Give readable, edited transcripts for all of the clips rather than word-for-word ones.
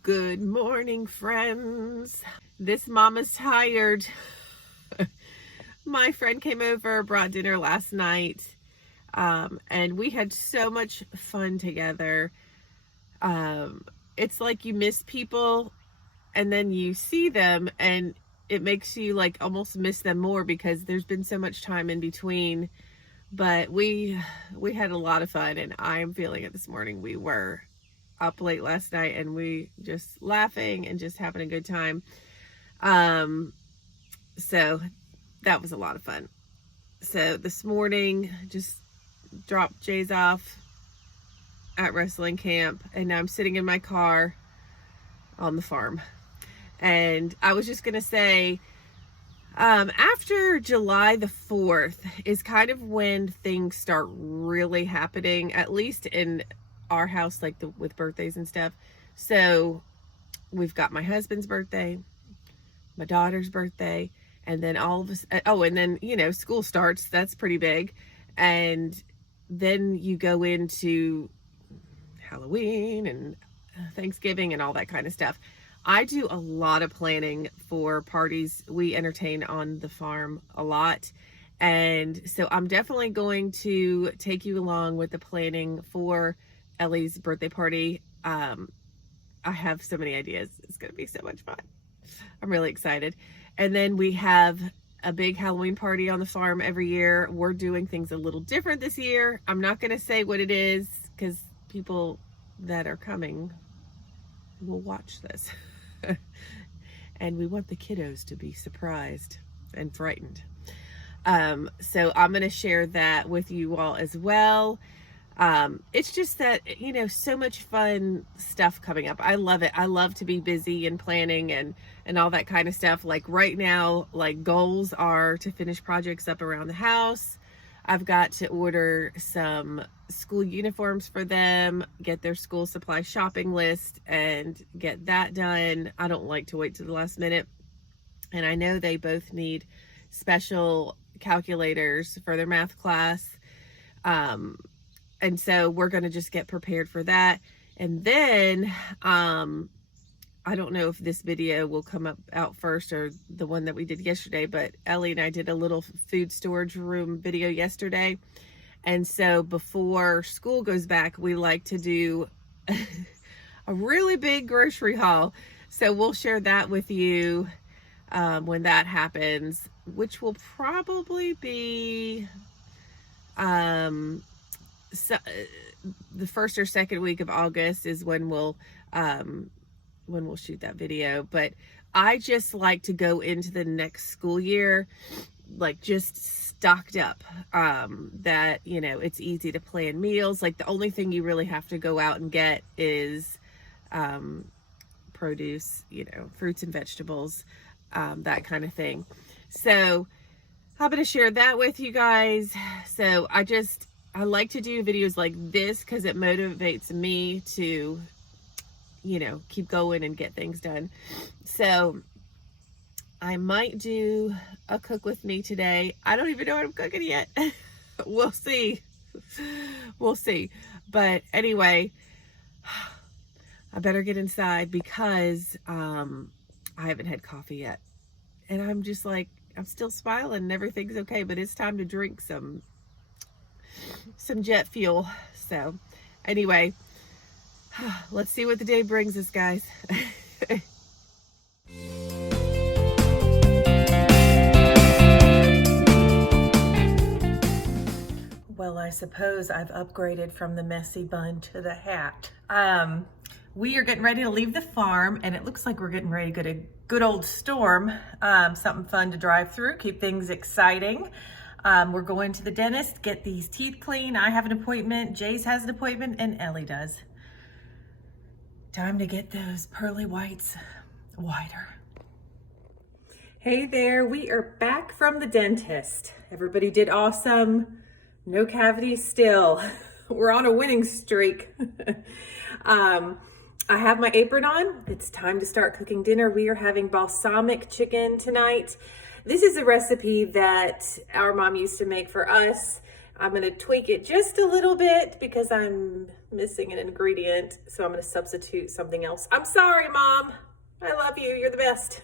Good morning, friends. This mama's tired. My friend came over, brought dinner last night, and we had so much fun together. It's like you miss people and then you see them and it makes you like almost miss them more because there's been so much time in between. But we had a lot of fun, and I'm feeling it this morning. We were up late last night and we just laughing and just having a good time. So that was a lot of fun. So this morning, just dropped Jay's off at wrestling camp, and now I'm sitting in my car on the farm. And I was just gonna say, after July the 4th is kind of when things start really happening, at least in our house, like with birthdays and stuff. So we've got my husband's birthday, my daughter's birthday, and then all of us, and then, school starts. That's pretty big. And then you go into Halloween and Thanksgiving and all that kind of stuff. I do a lot of planning for parties. We entertain on the farm a lot. And so I'm definitely going to take you along with the planning for Ellie's birthday party. I have so many ideas. It's going to be so much fun. I'm really excited. And then we have a big Halloween party on the farm every year. We're doing things a little different this year. I'm not going to say what it is because people that are coming will watch this. And we want the kiddos to be surprised and frightened. So I'm going to share that with you all as well. It's just that, so much fun stuff coming up. I love it. I love to be busy and planning and all that kind of stuff. Like right now, like goals are to finish projects up around the house. I've got to order some school uniforms for them, get their school supply shopping list and get that done. I don't like to wait to the last minute. And I know they both need special calculators for their math class. And so we're going to just get prepared for that. And then, I don't know if this video will come out first or the one that we did yesterday, but Ellie and I did a little food storage room video yesterday. And so before school goes back, we like to do a really big grocery haul. So we'll share that with you when that happens, which will probably be the first or second week of August is when we'll shoot that video. But I just like to go into the next school year like just stocked up, that it's easy to plan meals. Like the only thing you really have to go out and get is produce, fruits and vegetables, that kind of thing. So I'm going to share that with you guys. So I like to do videos like this because it motivates me to keep going and get things done. So I might do a cook with me today. I don't even know what I'm cooking yet. We'll see. But anyway, I better get inside because I haven't had coffee yet. And I'm just like, I'm still smiling and everything's okay, but it's time to drink some jet fuel. So anyway, let's see what the day brings us, guys. Well, I suppose I've upgraded from the messy bun to the hat. We are getting ready to leave the farm, and it looks like we're getting ready to get a good old storm. Something fun to drive through, keep things exciting. We're going to the dentist, get these teeth clean. I have an appointment, Jace has an appointment, and Ellie does. Time to get those pearly whites whiter. Hey there, we are back from the dentist. Everybody did awesome. No cavities still. We're on a winning streak. I have my apron on. It's time to start cooking dinner. We are having balsamic chicken tonight. This is a recipe that our mom used to make for us. I'm gonna tweak it just a little bit because I'm missing an ingredient, so I'm gonna substitute something else. I'm sorry, Mom. I love you, you're the best.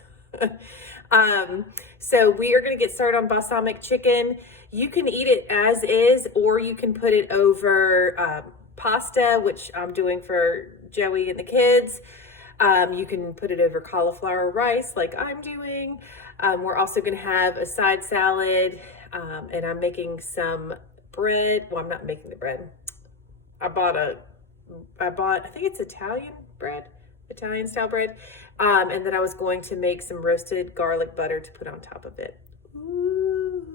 So we are gonna get started on balsamic chicken. You can eat it as is, or you can put it over pasta, which I'm doing for Joey and the kids. You can put it over cauliflower rice like I'm doing. We're also gonna have a side salad, and I'm making some bread. Well, I'm not making the bread. I think it's Italian bread, Italian style bread. And then I was going to make some roasted garlic butter to put on top of it. Ooh.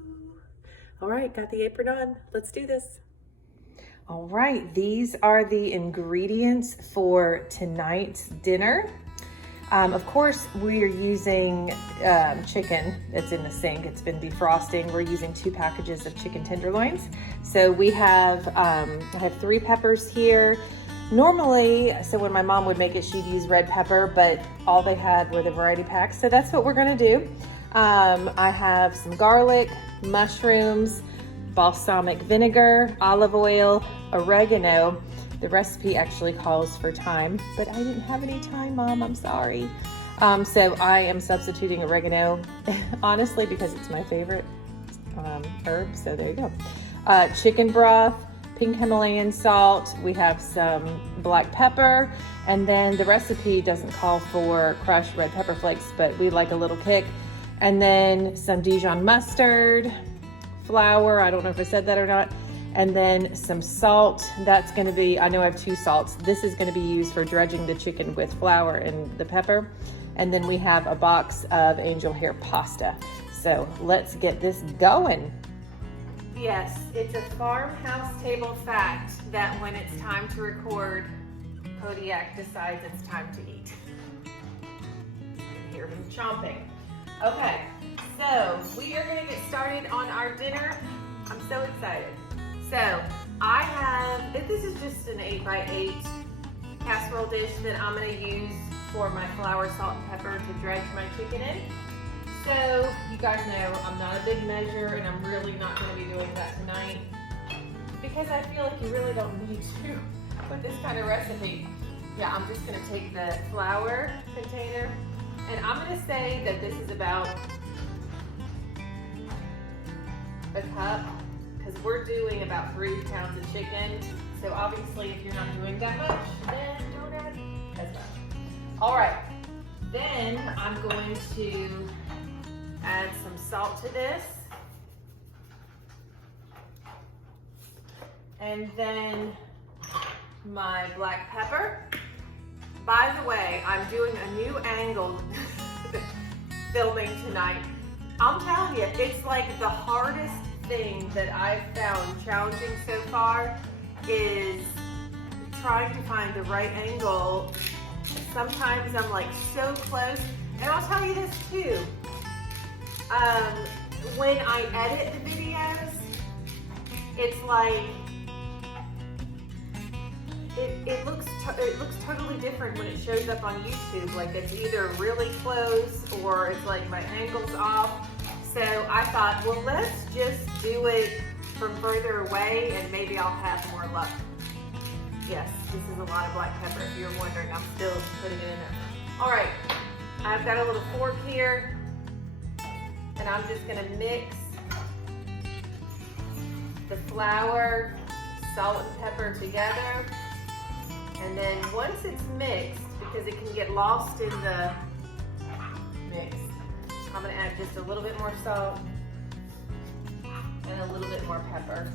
All right, got the apron on. Let's do this. All right, these are the ingredients for tonight's dinner. Of course, we are using chicken that's in the sink. It's been defrosting. We're using 2 packages of chicken tenderloins. So we have, I have 3 peppers here. Normally, so when my mom would make it, she'd use red pepper, but all they had were the variety packs. So that's what we're gonna do. I have some garlic, mushrooms, balsamic vinegar, olive oil, oregano. The recipe actually calls for thyme, but I didn't have any thyme, Mom, I'm sorry. So I am substituting oregano, honestly, because it's my favorite herb, so there you go. Chicken broth, pink Himalayan salt, we have some black pepper, and then the recipe doesn't call for crushed red pepper flakes, but we like a little kick. And then some Dijon mustard, flour, I don't know if I said that or not, and then some salt. That's gonna be, I know I have 2 salts. This is gonna be used for dredging the chicken with flour and the pepper. And then we have a box of angel hair pasta. So let's get this going. Yes, it's a farmhouse table fact that when it's time to record, Kodiak decides it's time to eat. You can hear him chomping. Okay, so we are gonna get started on our dinner. I'm so excited. So I have, this is just an 8x8 casserole dish that I'm gonna use for my flour, salt, and pepper to dredge my chicken in. So you guys know I'm not a big measure, and I'm really not gonna be doing that tonight because I feel like you really don't need to with this kind of recipe. Yeah, I'm just gonna take the flour container, and I'm gonna say that this is about a cup, because we're doing about 3 pounds of chicken. So obviously if you're not doing that much, then don't add as much. All right, then I'm going to add some salt to this. And then my black pepper. By the way, I'm doing a new angle filming tonight. I'm telling you, it's like the hardest thing that I've found challenging so far is trying to find the right angle. Sometimes I'm like so close, and I'll tell you this too. When I edit the videos, it's like it looks totally different when it shows up on YouTube. Like it's either really close or it's like my angle's off. So I thought, well, let's just do it from further away and maybe I'll have more luck. Yes, this is a lot of black pepper. If you're wondering, I'm still putting it in there. All right, I've got a little fork here and I'm just gonna mix the flour, salt, and pepper together. And then once it's mixed, because it can get lost in the mix, I'm gonna add just a little bit more salt and a little bit more pepper.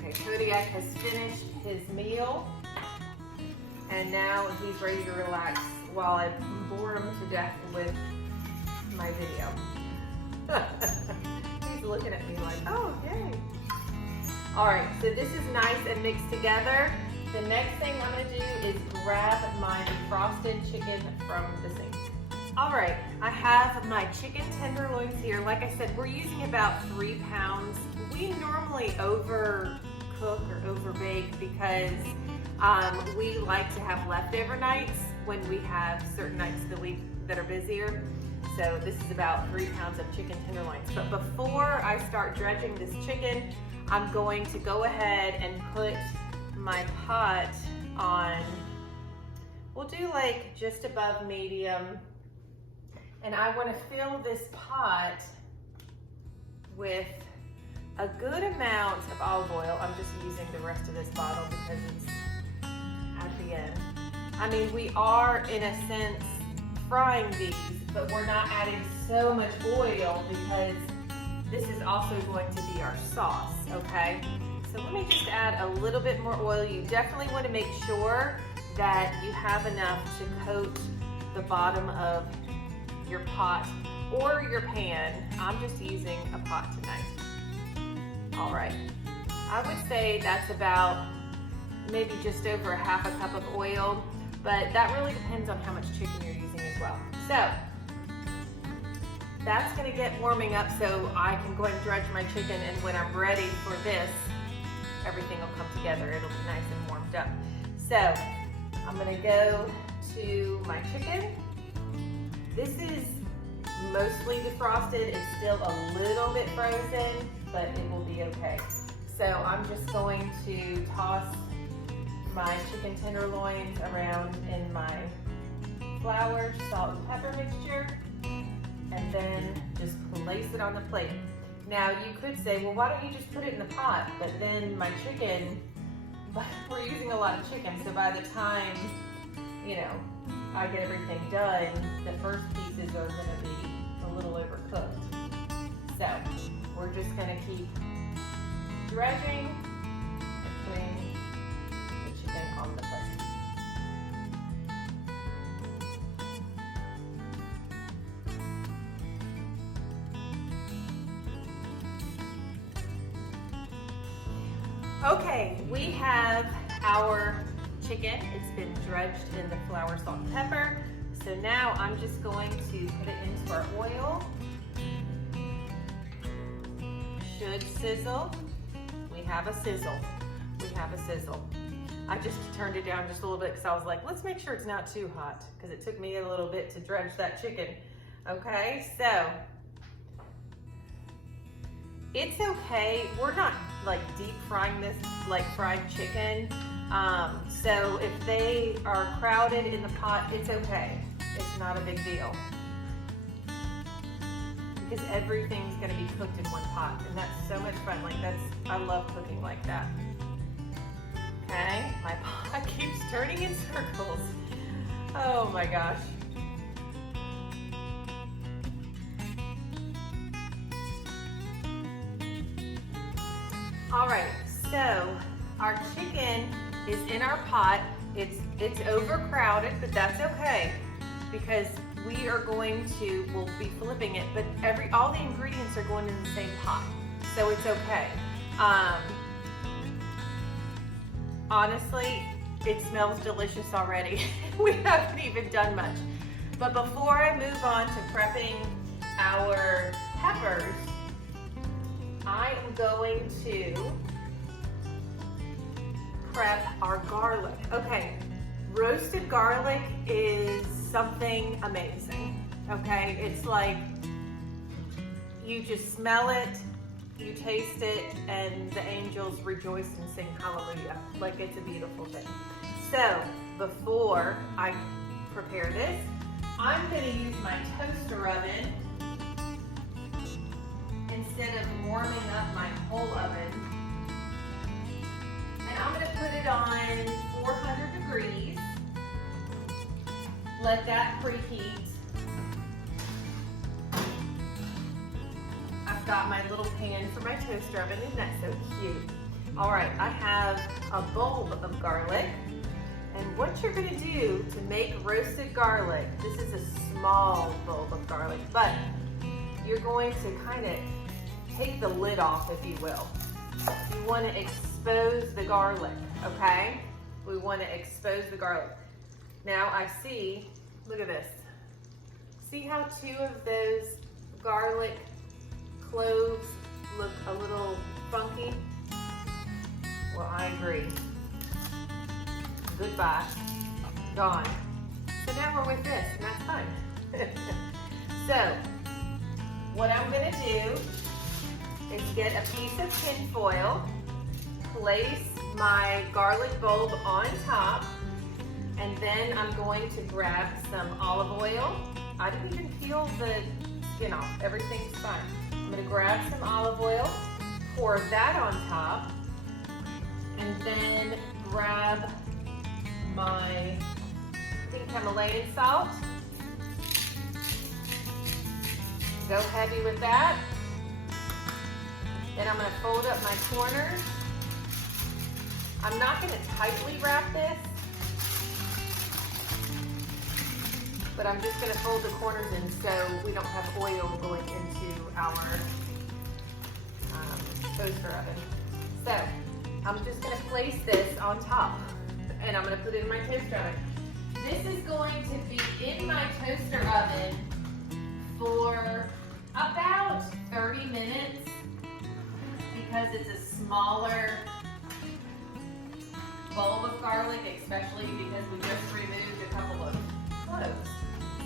Okay, Kodiak has finished his meal, and now he's ready to relax while I bore him to death with my video. He's looking at me like, oh, yay. All right, so this is nice and mixed together. The next thing I'm gonna do is grab my defrosted chicken from the sink. All right, I have my chicken tenderloins here. Like I said, we're using about 3 pounds. We normally overcook or overbake because we like to have leftover nights when we have certain nights of the week that are busier. So this is about 3 pounds of chicken tenderloins. But before I start dredging this chicken, I'm going to go ahead and put my pot on, we'll do like just above medium. And I want to fill this pot with a good amount of olive oil. I'm just using the rest of this bottle because it's at the end. I mean, we are in a sense frying these, but we're not adding so much oil because this is also going to be our sauce, okay? So let me just add a little bit more oil. You definitely want to make sure that you have enough to coat the bottom of your pot or your pan. I'm just using a pot tonight. All right, I would say that's about maybe just over 1/2 cup of oil, but that really depends on how much chicken you're using as well. So that's gonna get warming up so I can go and dredge my chicken, and when I'm ready for this, everything will come together. It'll be nice and warmed up. So I'm gonna go to my chicken. This is mostly defrosted. It's still a little bit frozen, but it will be okay. So I'm just going to toss my chicken tenderloins around in my flour, salt, and pepper mixture, and then just place it on the plate. Now you could say, well, why don't you just put it in the pot? But then my chicken, we're using a lot of chicken, so by the time, you know, I get everything done, the first pieces are gonna be a little overcooked. So we're just gonna keep dredging and putting the chicken on the plate. Okay, we have our chicken. It's been dredged in the flour, salt, and pepper. So now I'm just going to put it into our oil. Should sizzle. We have a sizzle. We have a sizzle. I just turned it down just a little bit because I was like, let's make sure it's not too hot, because it took me a little bit to dredge that chicken. Okay, so it's okay. We're not like deep frying this like fried chicken. So if they are crowded in the pot, it's okay. It's not a big deal. Because everything's gonna be cooked in one pot, and that's so much fun. Like I love cooking like that. Okay, my pot keeps turning in circles. Oh my gosh. All right, so our chicken is in our pot. It's overcrowded, but that's okay because we'll be flipping it, but all the ingredients are going in the same pot, so it's okay. Honestly, it smells delicious already. We haven't even done much. But before I move on to prepping our peppers, I am going to prep our garlic. Okay, roasted garlic is something amazing, okay? It's like, you just smell it, you taste it, and the angels rejoice and sing hallelujah. Like, it's a beautiful thing. So, before I prepare this, I'm gonna use my toaster oven instead of warming up my whole oven. And I'm gonna put it on 400 degrees. Let that preheat. I've got my little pan for my toaster oven. Isn't that so cute? All right, I have a bowl of garlic. And what you're gonna do to make roasted garlic, this is a small bowl of garlic, but you're going to kind of take the lid off, if you will. You want to expose the garlic, okay? We want to expose the garlic. Now I see, look at this. See how 2 of those garlic cloves look a little funky? Well, I agree. Goodbye. Gone. So now we're with this, and that's fun. So, what I'm gonna do is get a piece of tin foil, place my garlic bulb on top, and then I'm going to grab some olive oil. I didn't even peel the skin off, everything's fine. I'm gonna grab some olive oil, pour that on top, and then grab my pink Himalayan salt. Go heavy with that. Then I'm going to fold up my corners. I'm not going to tightly wrap this, but I'm just going to fold the corners in so we don't have oil going into our toaster oven. So I'm just going to place this on top, and I'm going to put it in my toaster oven. This is going to be in my toaster oven for about 30 minutes because it's a smaller bulb of garlic, especially because we just removed a couple of cloves.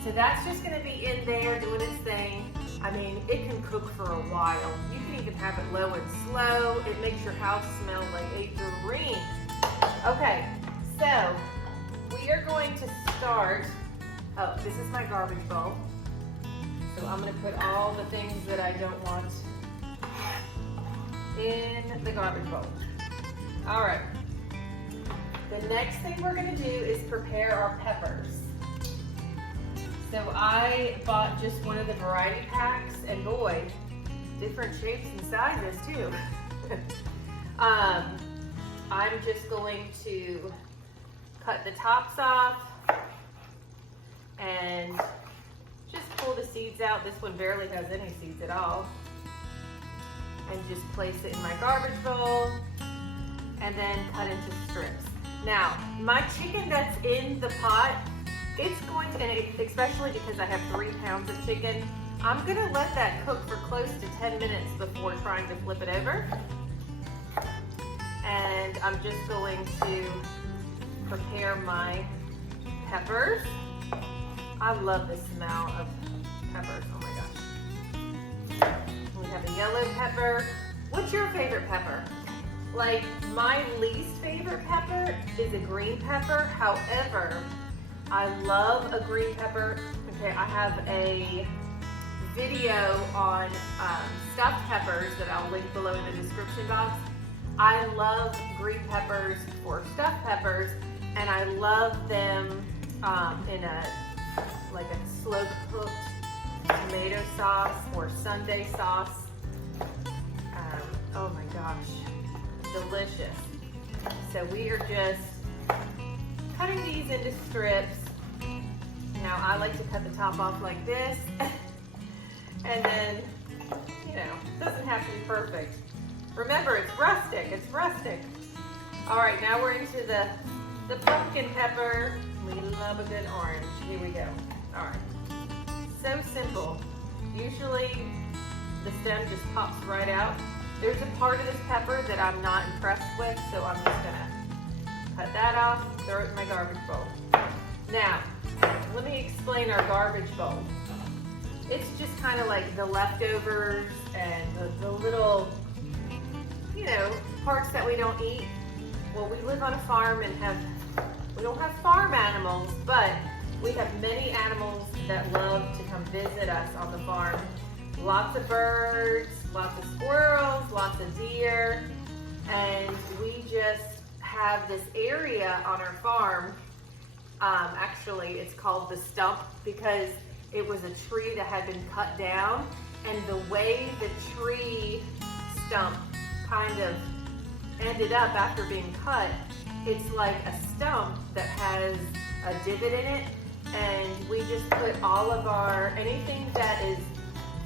So that's just going to be in there doing its thing. I mean, it can cook for a while. You can even have it low and slow. It makes your house smell like a dream. Okay, so we are going to start. Oh, this is my garbage bowl. So I'm going to put all the things that I don't want in the garbage bowl. All right. The next thing we're going to do is prepare our peppers. So I bought just one of the variety packs, and boy, different shapes and sizes too. I'm just going to cut the tops off and just pull the seeds out. This one barely has any seeds at all. And just place it in my garbage bowl and then cut into strips. Now, my chicken that's in the pot, it's going to, especially because I have 3 pounds of chicken, I'm gonna let that cook for close to 10 minutes before trying to flip it over. And I'm just going to prepare my peppers. I love the smell of peppers, oh my gosh. We have a yellow pepper. What's your favorite pepper? Like, my least favorite pepper is a green pepper. However, I love a green pepper. Okay, I have a video on stuffed peppers that I'll link below in the description box. I love green peppers for stuffed peppers, and I love them in a slow cooked tomato sauce or Sunday sauce. Oh my gosh, delicious. So we are just cutting these into strips. Now I like to cut the top off like this, and then, you know, it doesn't have to be perfect. Remember, it's rustic, it's rustic. All right, now we're into the pumpkin pepper. We love a good orange. Here we go. All right, so simple. Usually the stem just pops right out. There's a part of this pepper that I'm not impressed with, so I'm just gonna cut that off, throw it in my garbage bowl. Now, let me explain our garbage bowl. It's just kind of like the leftovers and the little, you know, parts that we don't eat. Well, we live on a farm and we don't have farm animals, but we have many animals that love to come visit us on the farm. Lots of birds, lots of squirrels, lots of deer, and we just have this area on our farm. Actually, it's called the stump because it was a tree that had been cut down, and the way the tree stump kind of ended up after being cut, it's like a stump that has a divot in it, and we just put all of our, anything that is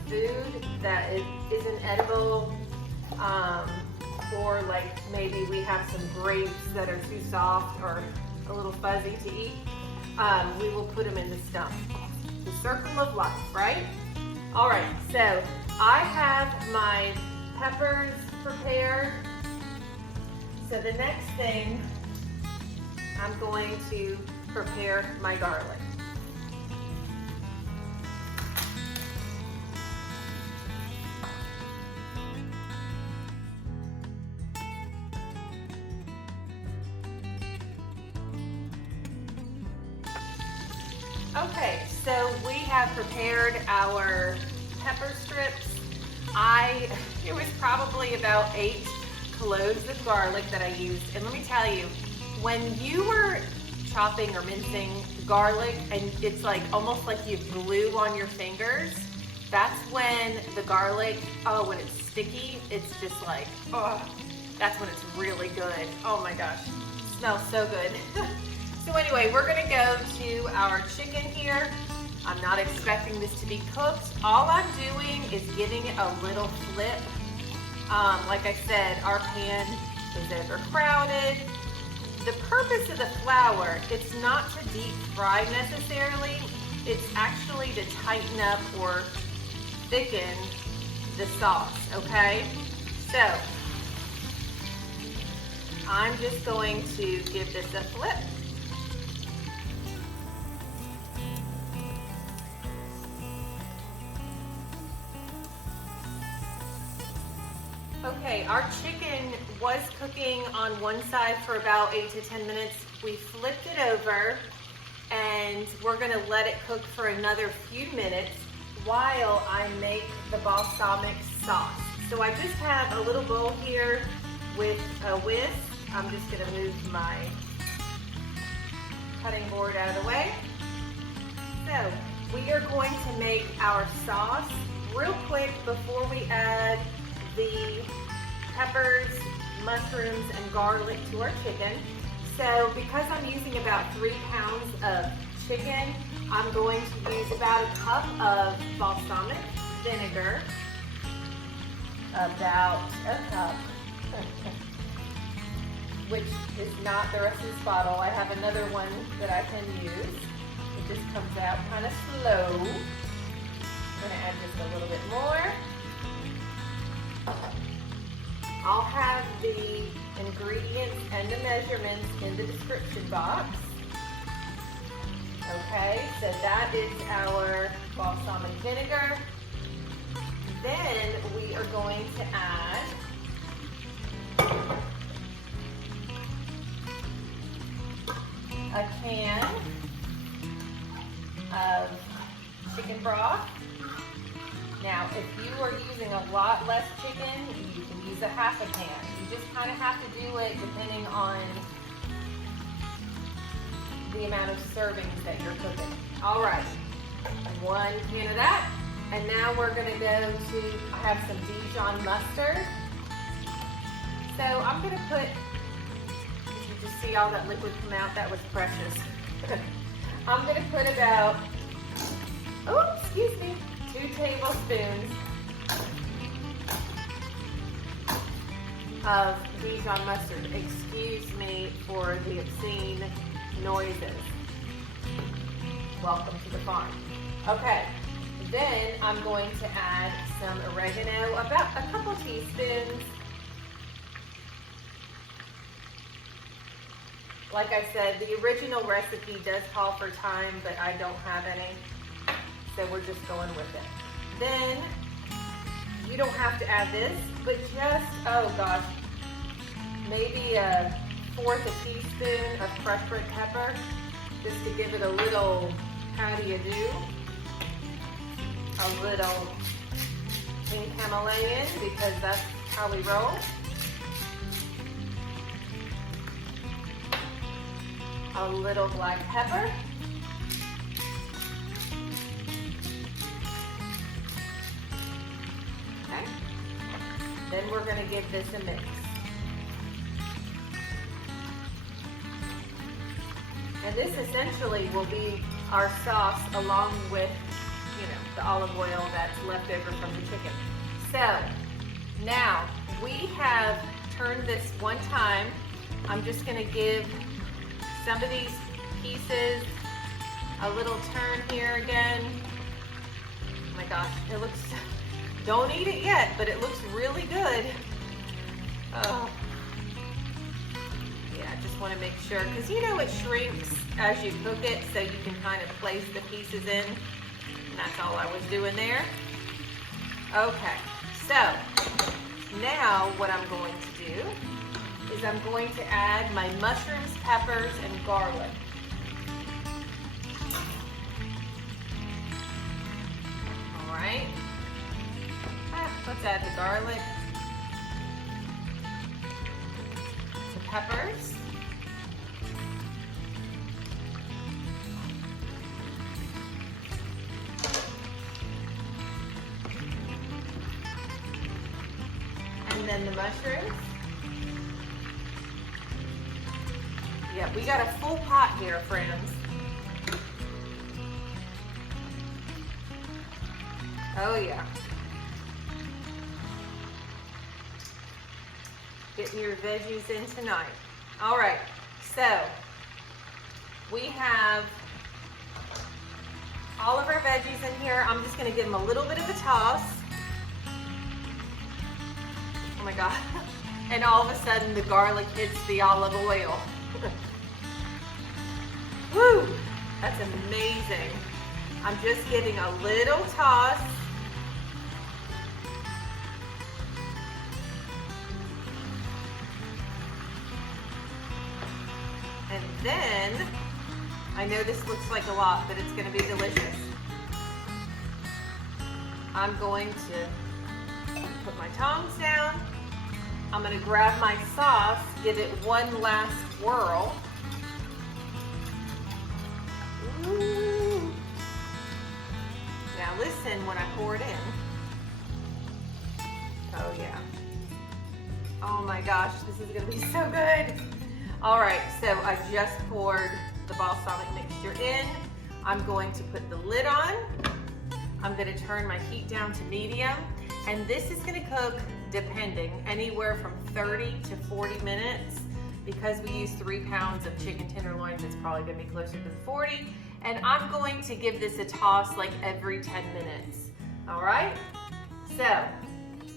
food that isn't edible, or like maybe we have some grapes that are too soft or a little fuzzy to eat, we will put them in the stump. The circle of life, right? All right, so I have my peppers prepared. So the next thing, I'm going to prepare my garlic. Okay, so we have prepared our pepper strips. It was probably about 8 cloves of garlic that I used. And let me tell you, when you were chopping or mincing garlic and it's like almost like you have glue on your fingers, that's when the garlic, oh, when it's sticky, it's just like, oh, that's when it's really good. Oh my gosh, it smells so good. So anyway, we're gonna go to our chicken here. I'm not expecting this to be cooked. All I'm doing is giving it a little flip. Like I said, our pan is overcrowded. The purpose of the flour, it's not to deep fry necessarily. It's actually to tighten up or thicken the sauce, okay? So, I'm just going to give this a flip. Okay, our chicken was cooking on one side for about 8 to 10 minutes. We flipped it over and we're gonna let it cook for another few minutes while I make the balsamic sauce. So I just have a little bowl here with a whisk. I'm just gonna move my cutting board out of the way. So we are going to make our sauce real quick before we add the peppers, mushrooms, and garlic to our chicken. So because I'm using about 3 pounds of chicken, I'm going to use about a cup of balsamic vinegar, about a cup, which is not the rest of this bottle. I have another one that I can use. It just comes out kind of slow. I'm gonna add just a little bit more. I'll have the ingredients and the measurements in the description box. Okay, so that is our balsamic vinegar. Then we are going to add a can of chicken broth. Now, if you are using a lot less chicken, you can use a half a can. You just kind of have to do it depending on the amount of servings that you're cooking. All right, 1 can of that. And now we're gonna go to, I have some Dijon mustard. So I'm gonna put, you just see all that liquid come out, that was precious. I'm gonna put about, oh, excuse me, 2 tablespoons of Dijon mustard. Excuse me for the obscene noises. Welcome to the farm. Okay, then I'm going to add some oregano, about a couple teaspoons. Like I said, the original recipe does call for thyme, but I don't have any. So we're just going with it. Then, you don't have to add this, but just, oh gosh, maybe 1/4 teaspoon of crushed red pepper, just to give it a little, how do you do? A little pink Himalayan, because that's how we roll. A little black pepper. Okay. Then we're going to give this a mix. And this essentially will be our sauce along with, the olive oil that's left over from the chicken. So now we have turned this one time. I'm just going to give some of these pieces a little turn here again. Oh my gosh, it looks, don't eat it yet, but it looks really good. Oh. Yeah, I just want to make sure, because it shrinks as you cook it, so you can kind of place the pieces in. And that's all I was doing there. Okay, so now what I'm going to do is I'm going to add my mushrooms, peppers, and garlic. right. Let's add the garlic, the peppers, and then the mushrooms. Yeah, we got a full pot here, friends. Oh yeah. Getting your veggies in tonight. All right, so we have all of our veggies in here. I'm just gonna give them a little bit of a toss. Oh my God. And all of a sudden the garlic hits the olive oil. Woo, that's amazing. I'm just giving a little toss. And then, I know this looks like a lot, but it's gonna be delicious. I'm going to put my tongs down. I'm gonna grab my sauce, give it one last swirl. Ooh. Now listen when I pour it in. Oh yeah. Oh my gosh, this is gonna be so good. All right, so I just poured the balsamic mixture in. I'm going to put the lid on. I'm gonna turn my heat down to medium. And this is gonna cook, depending, anywhere from 30 to 40 minutes. Because we use 3 pounds of chicken tenderloins, it's probably gonna be closer to 40. And I'm going to give this a toss like every 10 minutes. All right? So,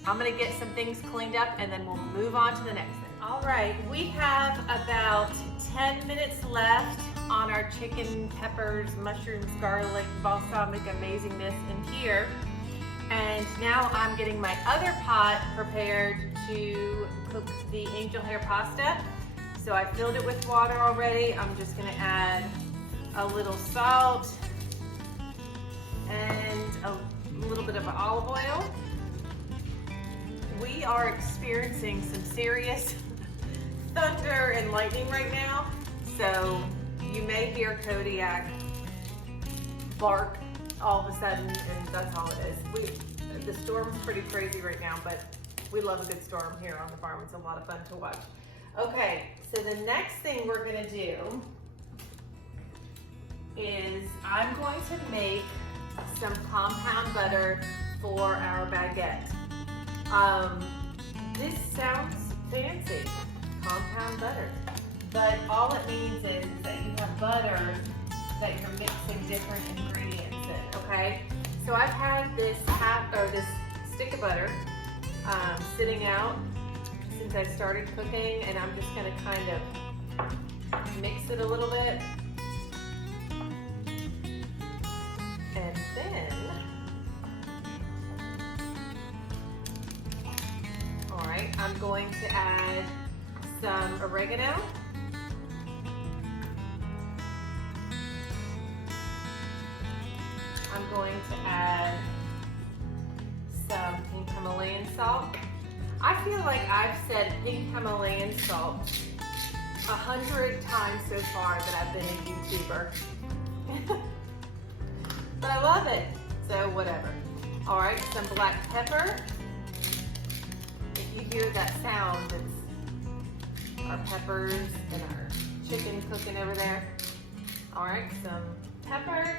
I'm gonna get some things cleaned up and then we'll move on to the next thing. All right, we have about 10 minutes left on our chicken, peppers, mushrooms, garlic, balsamic amazingness in here. And now I'm getting my other pot prepared to cook the angel hair pasta. So I filled it with water already. I'm just gonna add a little salt and a little bit of olive oil. We are experiencing some serious thunder and lightning right now. So you may hear Kodiak bark all of a sudden, and that's all it is. The storm's pretty crazy right now, but we love a good storm here on the farm. It's a lot of fun to watch. Okay, so the next thing we're gonna do is I'm going to make some compound butter for our baguette. This sounds fancy, compound butter, but all it means is that you have butter that you're mixing different ingredients in, okay? So I've had this this stick of butter sitting out since I started cooking, and I'm just gonna kind of mix it a little bit. And then, all right, I'm going to add some oregano. I'm going to add some pink Himalayan salt. I feel like I've said pink Himalayan salt 100 times so far that I've been a YouTuber. But I love it, so whatever. All right, some black pepper. If you hear that sound, it's our peppers and our chicken cooking over there. All right, some pepper.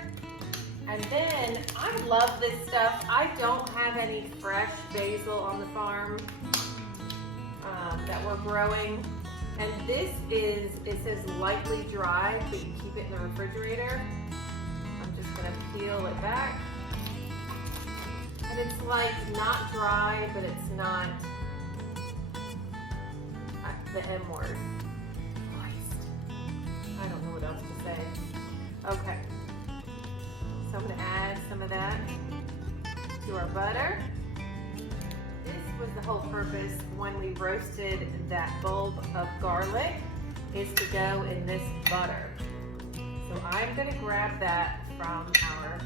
And then, I love this stuff. I don't have any fresh basil on the farm that we're growing. And this is, it says lightly dry, but you keep it in the refrigerator. I'm just gonna peel it back. And it's like not dry, but it's not the M word. Moist. I don't know what else to say. Okay. So I'm gonna add some of that to our butter. This was the whole purpose when we roasted that bulb of garlic, is to go in this butter. So I'm gonna grab that from our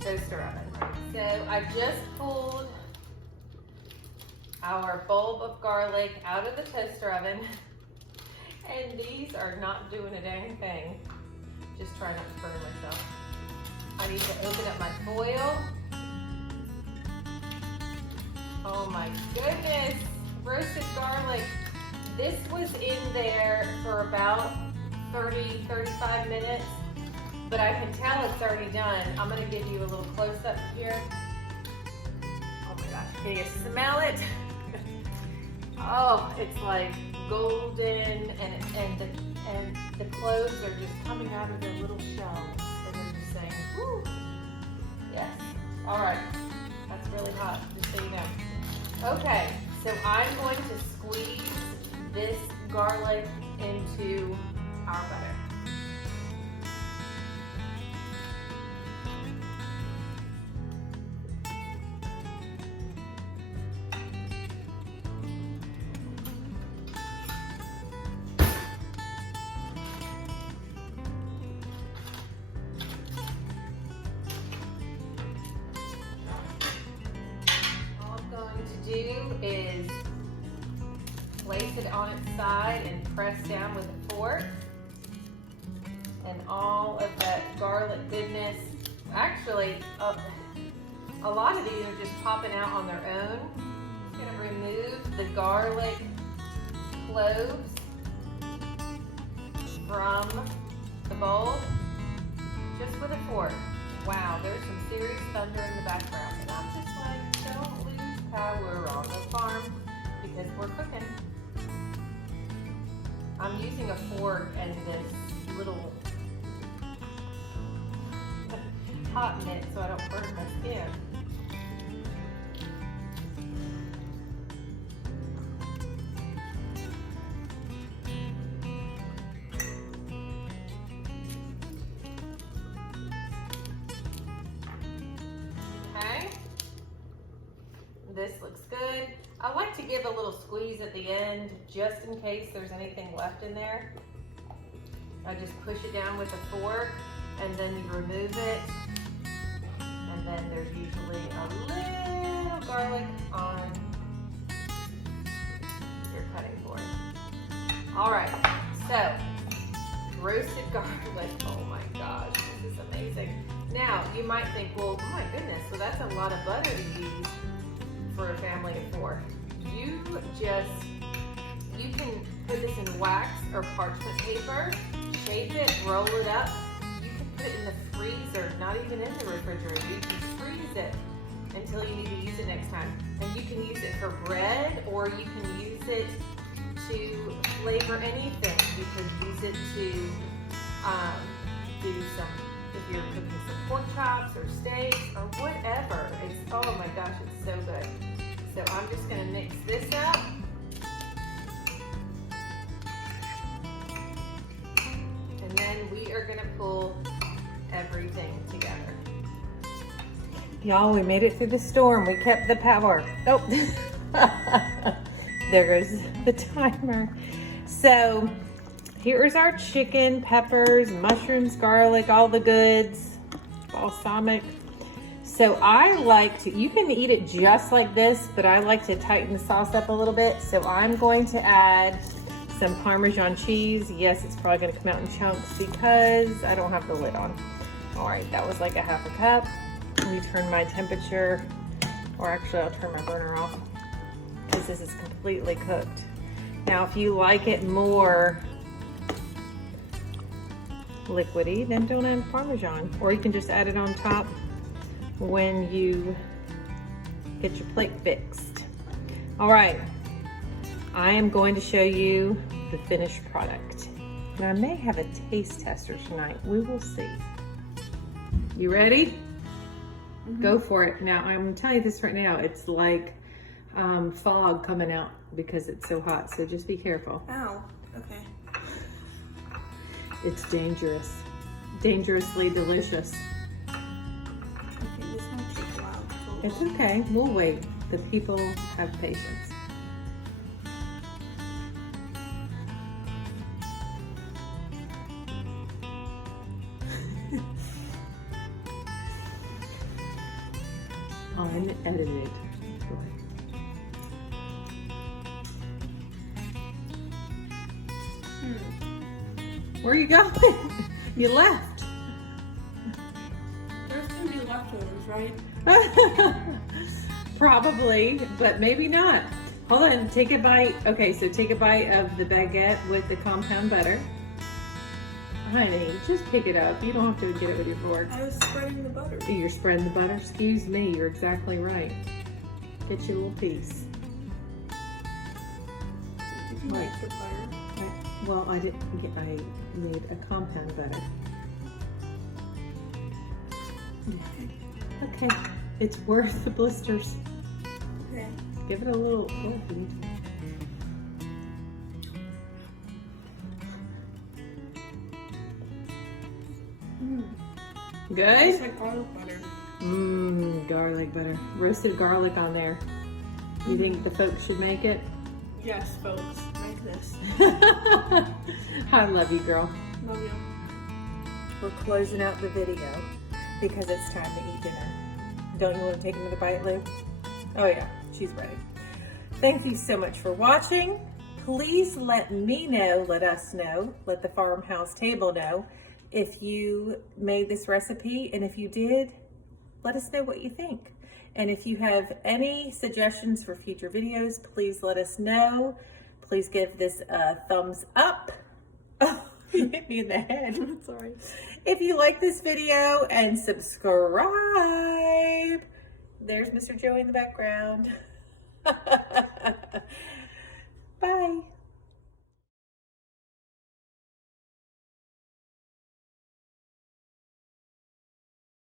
toaster oven. So I just pulled our bulb of garlic out of the toaster oven, and these are not doing a dang thing. Just trying not to burn myself. I need to open up my foil. Oh my goodness, roasted garlic. This was in there for about 30-35 minutes, but I can tell it's already done. I'm gonna give you a little close up here. Oh my gosh, can you smell it? Oh, it's like golden, and the cloves are just coming out of their little shells, and they're just saying, whoo. Yes, all right, that's really hot, just so you know. Okay, so I'm going to squeeze this garlic into our butter. Do is place it on its side and press down with a fork, and all of that garlic goodness, actually a lot of these are just popping out on their own. I'm going to remove the garlic cloves from the bowl just with a fork. Wow, there's some serious thunder in the background, and I'm just like, don't lose power on the farm because we're cooking. I'm using a fork and this little hot mitt so I don't burn my skin. This looks good. I like to give a little squeeze at the end just in case there's anything left in there. I just push it down with a fork and then you remove it. And then there's usually a little garlic on your cutting board. All right, so roasted garlic. Oh my gosh, this is amazing. Now, you might think, well, oh my goodness, so that's a lot of butter to use for a family of 4. You can put this in wax or parchment paper, shape it, roll it up. You can put it in the freezer, not even in the refrigerator. You can freeze it until you need to use it next time. And you can use it for bread, or you can use it to flavor anything. You could use it to do some, if you're cooking some pork chops or steaks or whatever. It's, oh my gosh, it's so good. So I'm just gonna mix this up. And then we are gonna pull everything together. Y'all, we made it through the storm. We kept the power. Oh, there goes the timer. So here's our chicken, peppers, mushrooms, garlic, all the goods, balsamic. So I like to, you can eat it just like this, but I like to tighten the sauce up a little bit. So I'm going to add some Parmesan cheese. Yes, it's probably gonna come out in chunks because I don't have the lid on. All right, that was like a half a cup. Let me turn my temperature, or actually I'll turn my burner off because this is completely cooked. Now, if you like it more liquidy, then don't add Parmesan, or you can just add it on top when you get your plate fixed. All right, I am going to show you the finished product. And I may have a taste tester tonight. We will see. You ready? Mm-hmm. Go for it. Now, I'm gonna tell you this right now. It's like fog coming out because it's so hot. So just be careful. Ow, okay. It's dangerous. Dangerously delicious. Okay, this might take a while to cool. It's okay. We'll wait. The people have patience. unedited. Where are you going? You left. There's gonna be leftovers, right? Probably, but maybe not. Hold on, take a bite. Okay, so take a bite of the baguette with the compound butter. Honey, just pick it up. You don't have to get it with your fork. I was spreading the butter. You're spreading the butter? Excuse me, you're exactly right. Get your little piece. Did you like the butter? Well, I didn't get, I made a compound butter. Okay, it's worth the blisters. Okay. Give it a little, oh, good? It's like garlic butter. Garlic butter. Roasted garlic on there. You think the folks should make it? Yes, folks. Make this. I love you, girl. Love you. We're closing out the video because it's time to eat dinner. Don't you want to take another bite, Lou? Oh yeah, she's ready. Thank you so much for watching. Please let me know, let us know, let the farmhouse table know if you made this recipe, and if you did, let us know what you think. And if you have any suggestions for future videos, please let us know. Please give this a thumbs up. Oh, you hit me in the head. Sorry. If you like this video, and subscribe. There's Mr. Joey in the background. Bye.